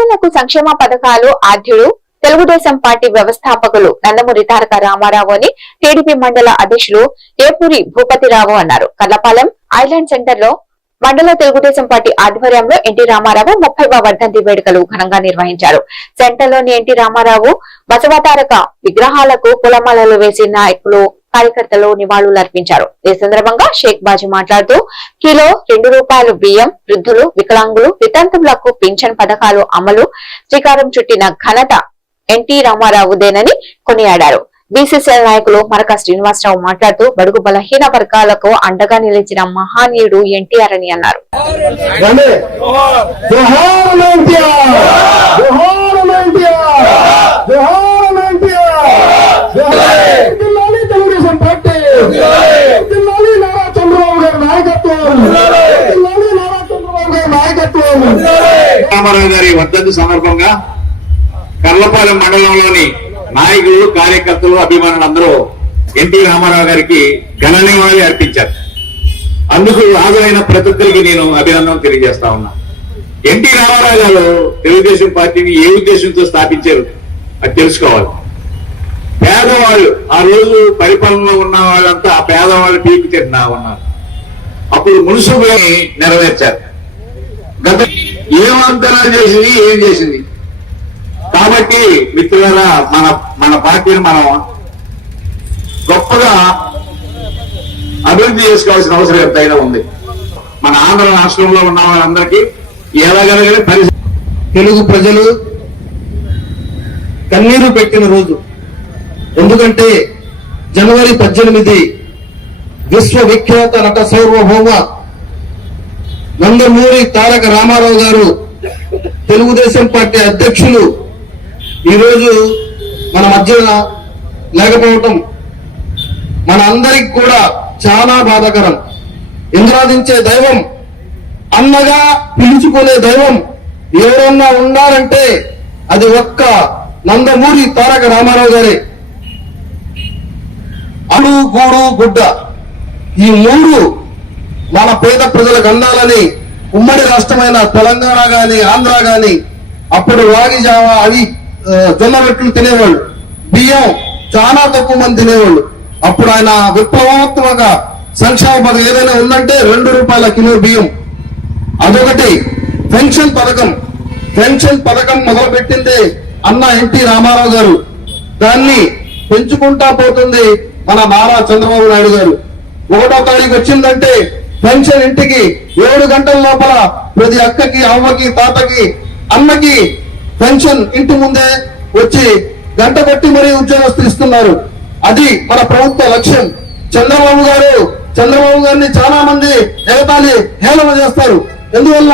పేదలకు సంక్షేమ పథకాలు ఆద్యుడు తెలుగుదేశం పార్టీ వ్యవస్థాపకులు నందమూరి తారక రామారావు అని టీడీపీ మండల అధ్యక్షులు ఏపూరి భూపతిరావు అన్నారు. కల్లపాలెం ఐలాండ్ సెంటర్లో మండల తెలుగుదేశం పార్టీ ఆధ్వర్యంలో ఎన్టీ రామారావు ముప్పైవ వర్ధంతి వేడుకలు ఘనంగా నిర్వహించారు. సెంటర్లోని ఎన్టీ రామారావు బసవతారక విగ్రహాలకు పులమాలలు వేసి నాయకులు కార్యకర్తలు నివాళులర్పించారు ఈ సందర్భంగా షేక్ బాజీ మాట్లాడుతూ కిలో రెండు రూపాయలు బియ్యం వృద్ధులు వికలాంగులు వితంతువులకు పింఛన్ పథకాలు అమలు శ్రీకారం చుట్టిన ఘనత ఎన్టీ రామారావుదేనని కొనియాడారు. బీసీసీఎల్ నాయకులు మరక శ్రీనివాసరావు మాట్లాడుతూ బడుగు బలహీన వర్గాలకు అండగా నిలిచిన మహానీయుడు ఎన్టీఆర్ అని అన్నారు రండి జోహార్ ఎన్టీఆర్ జోహార్ ఎన్టీఆర్ జోహార్ ఎన్టీఆర్ జిల్లాని తెలుగుదేశం పార్టీ జిల్లాని నారా చంద్రబాబు గారి నాయకత్వం జిల్లాని నారా చంద్రబాబు గారి నాయకత్వం రామారావు గారి వర్ధంతి సందర్భంగా కర్లపాలెం మండలంలోని నాయకులు కార్యకర్తలు అభిమానులు అందరూ ఎన్టీ రామారావు గారికి ఘన నివాళి అర్పించారు. అందుకు హాజరైన ప్రతి ఒక్కరికి నేను అభినందనలు తెలియజేస్తా ఉన్నా. ఎన్టీ రామారావు గారు తెలుగుదేశం పార్టీని ఏ ఉద్దేశంతో స్థాపించారు అది తెలుసుకోవాలి. పేదవాళ్ళు ఆ రోజు పరిపాలనలో ఉన్న వాళ్ళంతా ఆ పేదవాళ్ళు పీకు తిన్నా ఉన్నారు. అప్పుడు మున్సిపల్ని నెరవేర్చారు. గత ఏమంతరా చేసింది ఏం చేసింది? కాబట్టి మిత్రులారా మన మన పార్టీని మనం గొప్పగా అభివృద్ధి చేసుకోవాల్సిన అవసరం ఎంతైనా ఉంది. మన ఆంధ్ర రాష్ట్రంలో ఉన్న వాళ్ళందరికీ ఎలాగలగని పరిస్థితి. తెలుగు ప్రజలు కన్నీరు పెట్టిన రోజు. ఎందుకంటే జనవరి పద్దెనిమిది విశ్వవిఖ్యాత నట సార్వభౌమ నందమూరి తారక రామారావు గారు తెలుగుదేశం పార్టీ అధ్యక్షులు. ఈరోజు మన మధ్యన లేకపోవటం మన అందరికి కూడా చాలా బాధాకరం. ఇంద్రాదించే దైవం అన్నగా పిలుచుకునే దైవం ఎవరన్నా ఉన్నారంటే అది ఒక్క నందమూరి తారక రామారావు గారే. అడు గూడు గుడ్డ ఈ మూడు మన పేద ప్రజలకు అందాలని ఉమ్మడి రాష్ట్రమైన తెలంగాణ గాని ఆంధ్ర గాని అప్పుడు రాగి జావ అవి జొన్న రొట్టెలు తినేవాళ్ళు. బియ్యం చాలా తక్కువ మంది తినేవాళ్ళు. అప్పుడు ఆయన విప్లవాత్మక సంక్షేమ పథకం ఏదైనా ఉందంటే రెండు రూపాయల కిలో బియ్యం. అదొకటి. పెన్షన్ పథకం. పెన్షన్ పథకం మొదలుపెట్టింది అన్న ఎన్టీ రామారావు గారు. దాన్ని పెంచుకుంటా పోతుంది మన నారా చంద్రబాబు నాయుడు గారు. ఒకటో తారీఖు వచ్చిందంటే పెన్షన్ ఇంటికి ఏడు గంటల లోపల ప్రతి అక్కకి అవ్వకి తాతకి అన్నకి పెన్షన్ ఇంటి ముందే వచ్చి గంట కొట్టి మరీ ఉద్యోగస్తులు ఇస్తున్నారు. అది మన ప్రభుత్వ లక్ష్యం. చంద్రబాబు గారు చంద్రబాబు గారిని చాలా మంది ఎగతాళి హేళన చేస్తారు. ఎందువల్ల?